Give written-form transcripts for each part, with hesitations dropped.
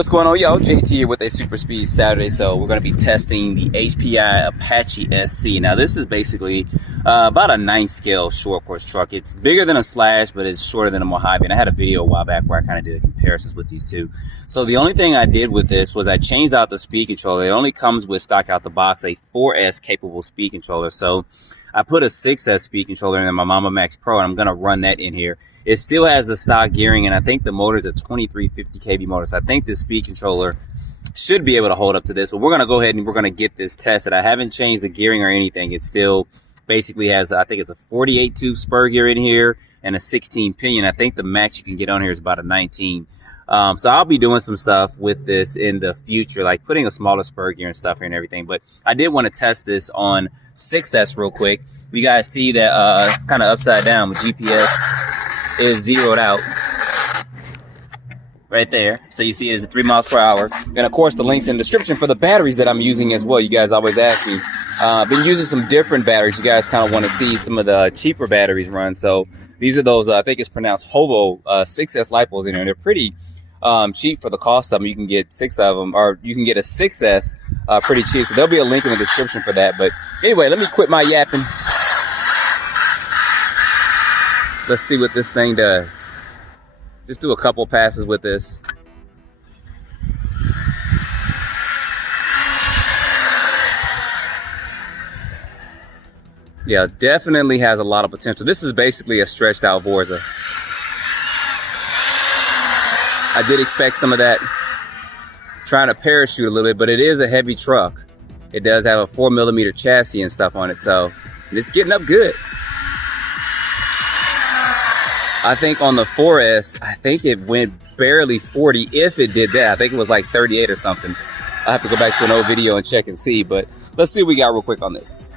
What's going on, y'all? JT here with a Super Speed Saturday. So we're going to be testing the HPI Apache SC. Now this is basically about a 9th scale short course truck. It's bigger than a Slash, but it's shorter than a Mojave. And I had a video a while back where I kind of did a comparisons with these two. So the only thing I did with this was I changed out the speed controller. It only comes with stock out the box, a 4S capable speed controller. So I put a 6S speed controller in my Mama Max Pro, and I'm going to run that in here. It still has the stock gearing, and I think the motor is a 2350 kV motor. So I think this speed controller should be able to hold up to this. But we're going to go ahead and we're going to get this tested. I haven't changed the gearing or anything. It still basically has, I think it's a 48 tube spur gear in here and a 16 pinion. I think the max you can get on here is about a 19. So I'll be doing some stuff with this in the future, like putting a smaller spur gear and stuff here and everything. But I did want to test this on 6S real quick. You guys see that kind of upside down with GPS is zeroed out right there. So you see it is at 3 miles per hour. And of course the links in the description for the batteries that I'm using as well. You guys always ask me. I've been using some different batteries. You guys kind of want to see some of the cheaper batteries run. So these are those, I think it's pronounced Hovo 6S Lipos in there. They're pretty cheap for the cost of them. You can get 6 of them, or you can get a 6S pretty cheap. So there'll be a link in the description for that. But anyway, let me quit my yapping. Let's see what this thing does. Just do a couple passes with this. Yeah, definitely has a lot of potential. This is basically a stretched out Vorza. I did expect some of that trying to parachute a little bit, but it is a heavy truck. It does have a 4mm chassis and stuff on it, so it's getting up good. I think on the 4S, I think it went barely 40, if it did that. I think it was like 38 or something. I'll have to go back to an old video and check and see, but let's see what we got real quick on this.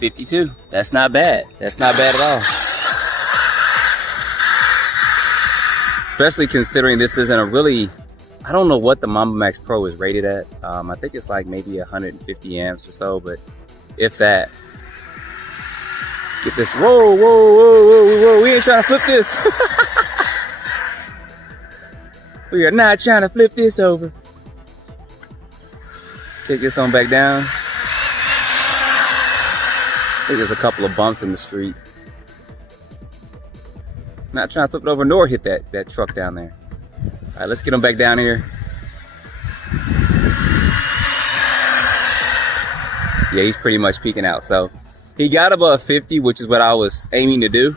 52, that's not bad. That's not bad at all. Especially considering this isn't a really, I don't know what the Mama Max Pro is rated at. I think it's like maybe 150 amps or so, but if that. Get this, whoa, whoa, whoa, whoa, whoa, we ain't trying to flip this. We are not trying to flip this over. Take this on back down. I think there's a couple of bumps in the street. Not trying to flip it over nor hit that truck down there. All right, let's get them back down here. Yeah, he's pretty much peeking out. So he got above 50, which is what I was aiming to do.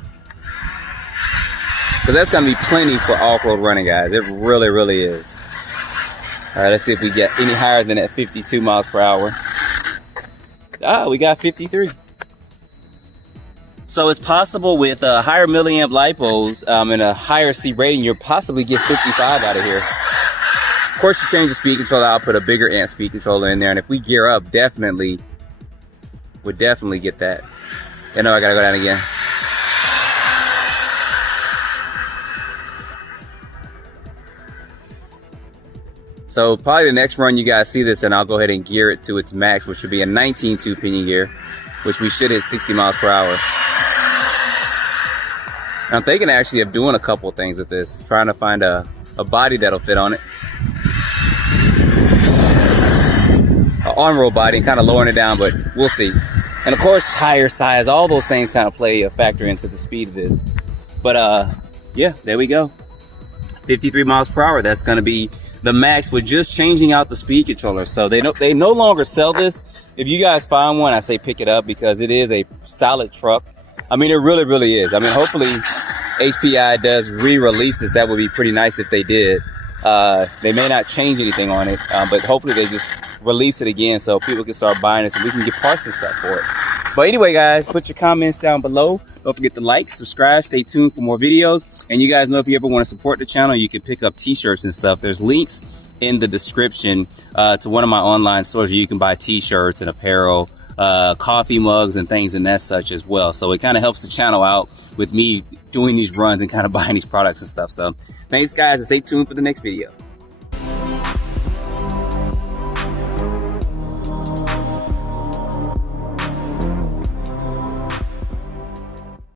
Because that's going to be plenty for off-road running, guys. It really, really is. All right, let's see if we get any higher than that 52 miles per hour. Ah, we got 53. So it's possible with higher milliamp lipos and a higher C rating, you'll possibly get 55 out of here. Of course, you change the speed controller, I'll put a bigger amp speed controller in there. And if we gear up, would definitely get that. I know I gotta go down again. So probably the next run you guys see this, and I'll go ahead and gear it to its max, which would be a 19 tube pinion gear, which we should hit 60 miles per hour. I'm thinking actually of doing a couple of things with this, trying to find a body that'll fit on it. An on-road body and kind of lowering it down, but we'll see. And of course, tire size, all those things kind of play a factor into the speed of this. But yeah, there we go. 53 miles per hour. That's going to be the max with just changing out the speed controller. So they no longer sell this. If you guys find one, I say pick it up because it is a solid truck. I mean, it really, really is. I mean, hopefully HPI does re-release this. That would be pretty nice if they did. They may not change anything on it, but hopefully they just release it again so people can start buying it so we can get parts and stuff for it. But anyway, guys, put your comments down below. Don't forget to like, subscribe, stay tuned for more videos. And you guys know if you ever want to support the channel, you can pick up t-shirts and stuff. There's links in the description to one of my online stores where you can buy t-shirts and apparel, coffee mugs and things and that such as well. So it kind of helps the channel out with me doing these runs and kind of buying these products and stuff. So thanks, guys, and stay tuned for the next video.